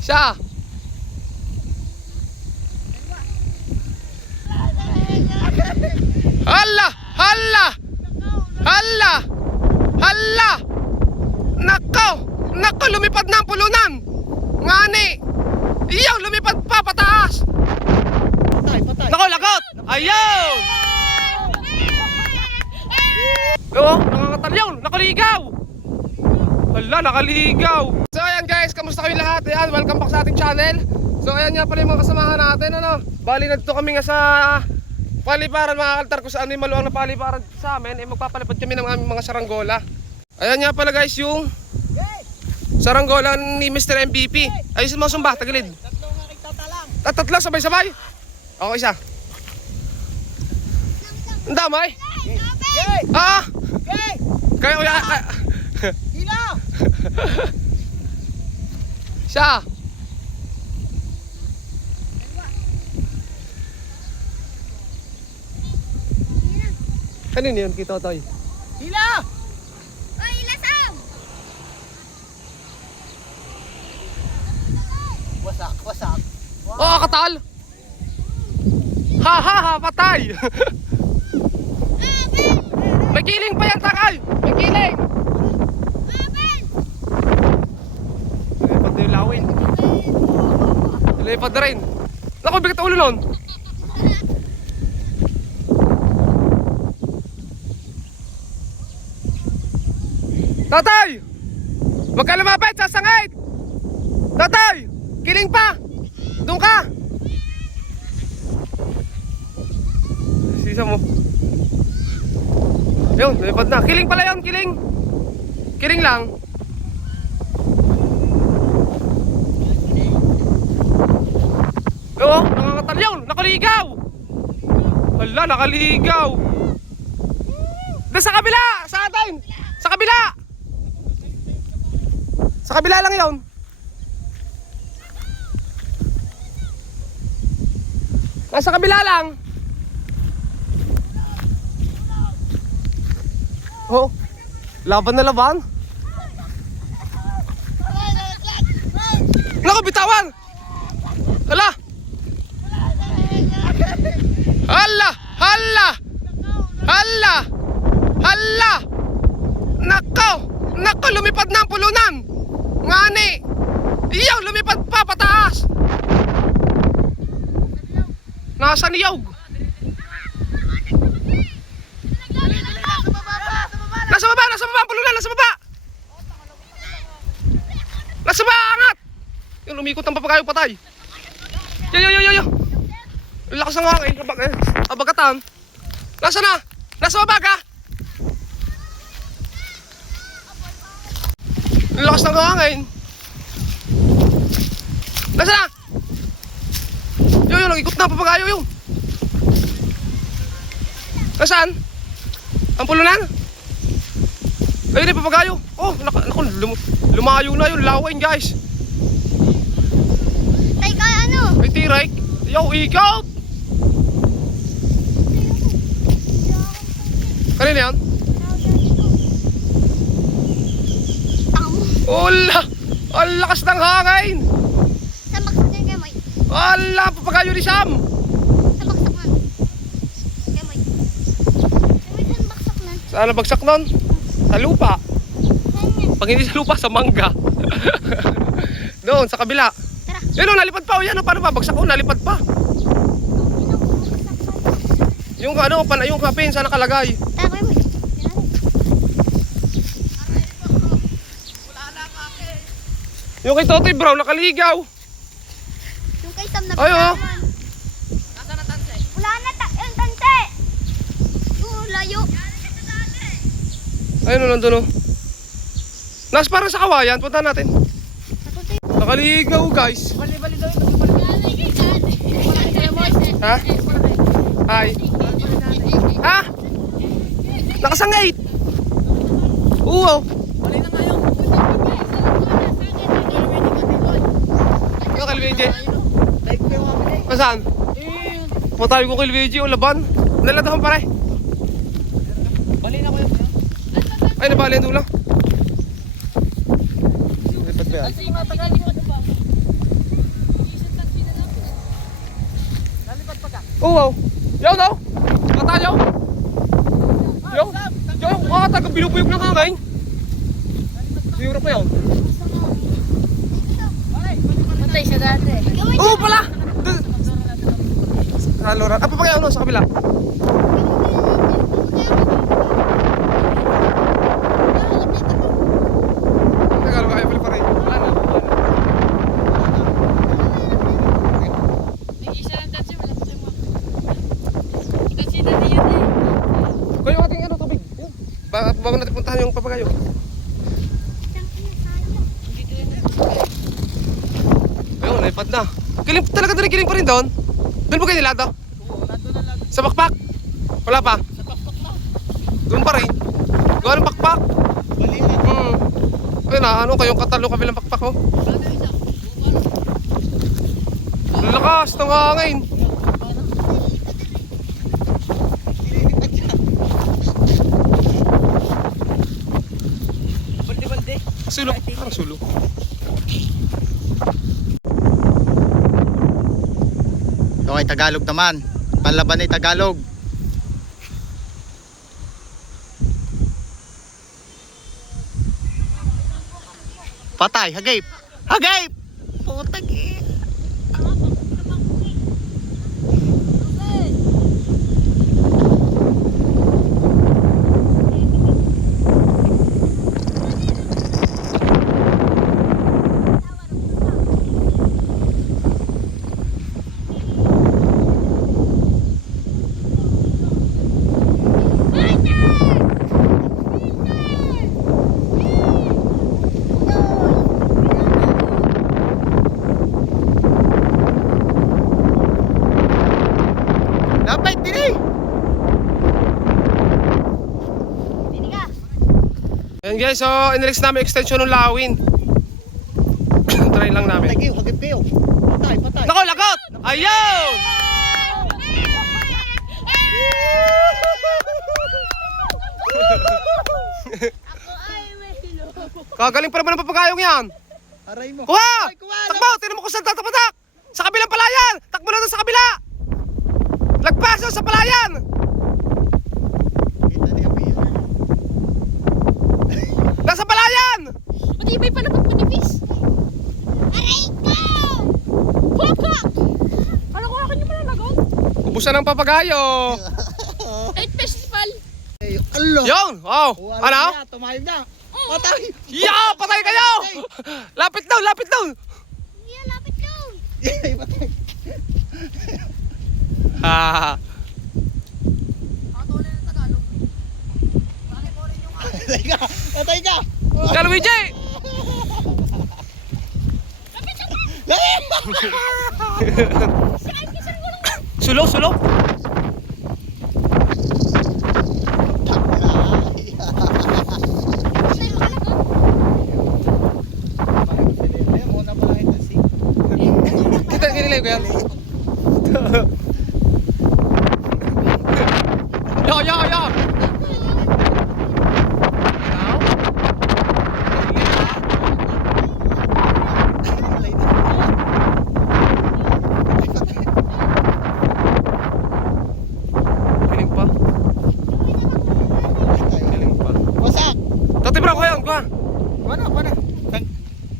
Siya. Hala! Hala! Hala! Hala! Nako! Nako! Lumipad na ang pulunan! Ngani! Iyaw! Lumipad pa pataas! Patay. Nako! Lagot! Ayaw! Oo! Nangangatalyaw! Nakaligaw! Hala! Nakaligaw! So ayan guys! Kamusta kayo lahat? Ayan! Welcome back sa ating channel! So ayan nga pala yung mga kasamahan natin. Ano? Bali na dito kami nga sa paliparan mga kaltar, kung saan yung maluwang na paliparan sa amin, magpapalipad kami ng aming mga saranggola. Ayan nga pala guys yung saranggola ni Mr. MVP. Ayusin mo sumba, tagilid. Tatlo sabay-sabay. Ako isa. Ang damay. Ah! Kaya kuya. Hila! Siya. Kanino yun, Kito Toy? Hila! Oy, lasam! Wasak. Oh, katal! Ha, patay! May kiling pa yan, takal! May kiling! Lipad na yung lawin. Lipad na rin. Naku, bigat ulo nun. Tatay! Huwag ka lumapit, sasangit! Tatay! Kiling pa! Doon ka! Sisa mo. Yun, lumipad na. Kiling pala yun, kiling! Kiling lang. Oo, nangangatalyaw! Nakaligaw! Hala, nakaligaw! Doon sa kabila! Sa atin! Sa kabila! Sa kabila lang yun. Nasa kabila lang. Oh, laban na laban. Naku, bitawan. Hala. Hala, hala. Hala. Hala. Nako, nako, lumipad na ang pulunan. Ngani! Iyaw! Lumipad pa pataas! Nasa niyog? Nasa baba ang pulunan! Nasa baba! Nasa baba! Angat! Yung lumikot ang papagayo patay. Yo! Lakas ng hangin. Abagatan. Nasa na? Nasa baba ka? Lakas ng hangin. Nasaan na? Yung, nag-ikot na papagayo yung. Nasaan? Ang pulunan? Ayun yung papagayo. Oh, lumayo na yung lawin guys. Ay, ka ano? Ay, tirek. Yo, ikot! Kanina yan? Wala! Ang lakas ng hangin! Saan baksak yan, Kemoy? Wala! Papagayo ni Sam! Saan baksak nun? Kemoy. Kemoy, saan baksak nun? Saan nabagsak nun? Sa lupa. Saan yan? Pag hindi sa lupa, sa mangga. Doon, sa kabila. Tara. Yan o, nalipad pa o yan o. Paano ba? Bagsak o, nalipad pa. Yung ano, yung kapin, saan nakalagay? Tara, Kemoy. Yung kay Totoy Brown, nakaligaw. Yung kay Sam na Ay, oh. Nasaan na tanse? Wala na yung tanse! Layo. Ayun o, nandun o. Parang sa kawayan, punta natin. Nakaligaw guys. Bali daw Ha? Hi. Ha? Nakasangait. Oo. Bali na nga yung. Ikaw, Kalveje. Type ko yung kami. Nasaan? Matayo ko Kalveje o laban. Naladahan pare. Bali na ko yung. Ay, nabali ang dulang. Lipat ba yan? Kasi matagal yung ano ba? Oo. Yaw no? Katayo. Yaw. Yaw. Taga binubuyog ng hangin. Siguro pa yun. Patay siya dati. Oo pala. Haloran. Papagayaw no sa kabila. Tagalog kayo pala pa rin. Wala na. Kaya yung ating ano, tubig. Yun. Bago natin puntahan yung papagayo. Ayun, naipad na. Kiling talaga doon, kiling pa rin doon. Doon mo kayo nilado? Oo, nandun na lang. Sa pakpak? Wala pa? Sa pakpak na. Doon pa rin. Gawa ng pakpak. Bali na. Ayun na, ano kayong katalo kabilang pakpak oh. Lakas ng hangin. Balde-balde. Sulo. Parang sulo. Okay, Tagalog naman. Panlaban ay Tagalog. Patay, hagip. Hagip! Putang eh. Dapat din eh. Ayan guys, so inrelease namin extension ng lawin. Try lang namin. Hagip, hagip kayo. Patay, patay. Nako, lagot! Ayaw! Kagaling pa naman ang papagayong yan. Aray mo. Kuha! Ay, kuha! Takbo! Tignan mo kung saan tatapatak! Sa kabilang palayan! Takbo na doon sa kabila! Lagpas doon sa palayan! Kita niya, Pia. Nasa palayan! Matibay pa naman panipis. Aray ko! Baka! Ano ko akin yung malalagot? Ubusan ng papagayo! 8 festival. Ay, Allah. Yun! Wow! Wala Ano? na, tumayog na. Patay. Yeah! Patay kayo! Lapit daw! Lapit daw! Yan, lapit doon. Ay, patay. Ah, Patay ka. Patay ka. Luigi! Sulo, sulo! Kita kinilay ko yan. Ya! Kiling pa. Kiling pa. Wasak. Tatibra ko yun, kuha. Wala.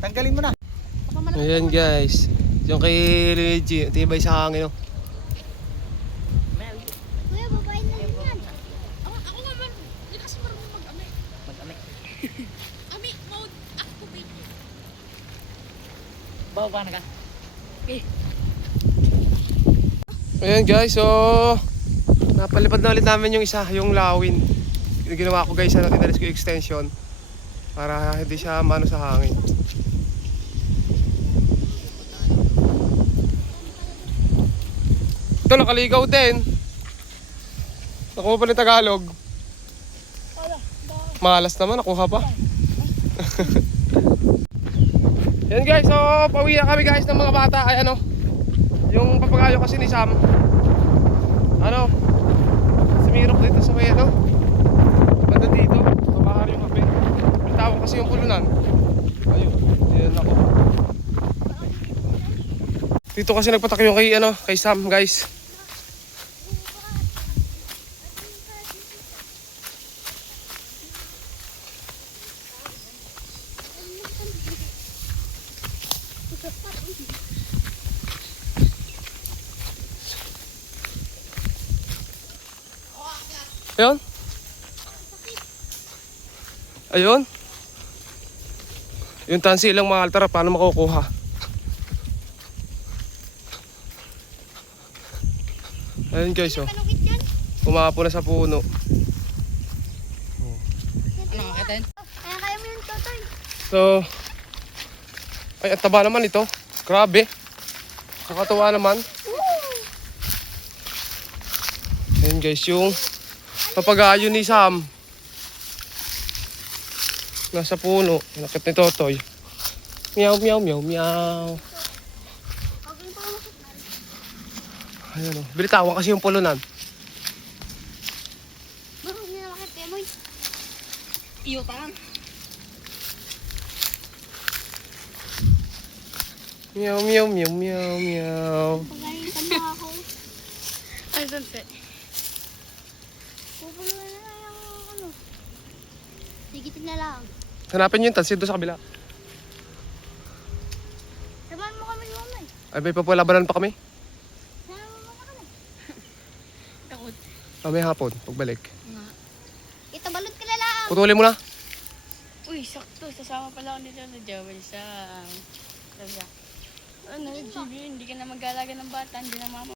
Tanggalin mo na. Ayan guys. Yung kay Luigi, tibay sa hangin oh. Kuya, babae na rin yan. Ako nga man, hindi kasi marunong mag-ami. Mag-ami. Ami mode activate. Baba na ka. Ayan guys, so napalipad na ulit namin yung isa, yung lawin. Ginawa ko guys, inalis ko yung extension para hindi siya mano sa hangin. Ito nakaligaw din. Nakuha pa ni Tagalog. Malas naman, nakuha pa. Yan guys, so pauwi na kami guys ng mga bata. Ay ano, yung papagayo kasi ni Sam, ano, sumirok dito sa may ano, banda dito, sa bahar yung kape. Pintawan kasi yung pulunan. Ayun, yan ako. Dito kasi nagpatak yung kay ano, kay Sam guys. Ayun. Ayun. Yung tansi lang mga altara, paano makukuha? Ayun guys, oh. Panukit yan. Pumapo na sa puno. Ano kakitain? Kaya kaya mo yun, Totoy. So, ay, ang taba naman ito. Grabe. Kakatuwa naman. Ayun guys, yung papagayo ni Sam. Nasa puno. Nakit ni Totoy. Meow, meow, meow, meow. Huwag yung panukit na. Ayun o. Bilitawan kasi yung pulunan. Marunong nila makit kayo mo. Iyo tahan. Meow, meow, meow, meow, meow. Pagaling ka na ako. Ay, sunset. Pupulo na lang yung ano. Sigitin na lang. Hanapin nyo yung tansi doon sa kabila. Samahan mo kami mamay. Ay, may papalabanan pa kami. Samahan mo kami. Takot. Mamaya hapon, pagbalik. Ito balot ka na lang. Putulin mo na. Uy, sakto. Sasama pala ako dito na Joel sa... Ano, GB, hindi ka na mag-alaga ng bata, hindi na mama.